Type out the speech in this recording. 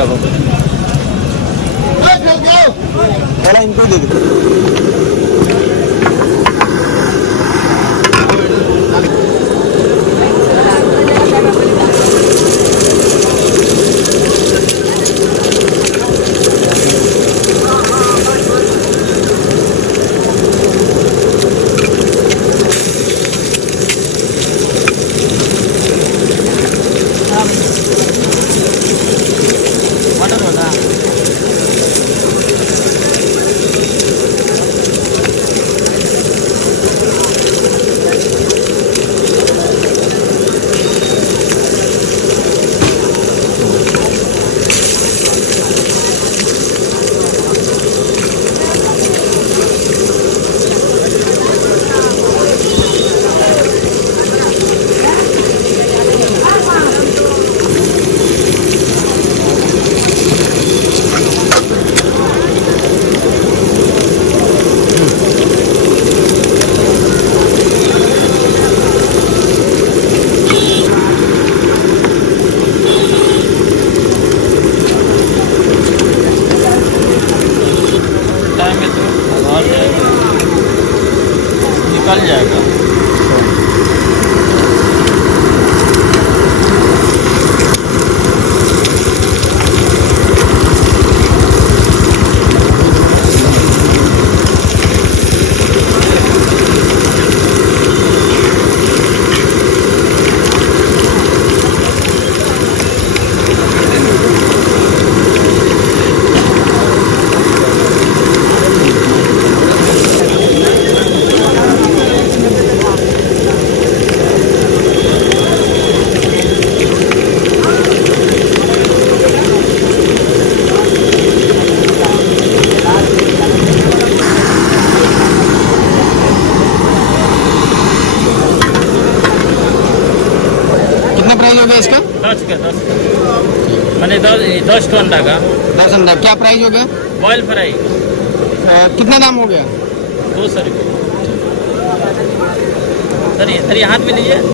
मेरा बाबू। चला इनको दे दो। मटन होता टाइम में तो और निकल जाएगा। कितना प्राइस हो गया इसका? 10 का मैंने 10 तो अंडा का 10 अंडा। क्या प्राइस हो गया? बॉयल फ्राई कितना दाम हो गया? 200 रुपये। सर ये हाथ में लीजिए।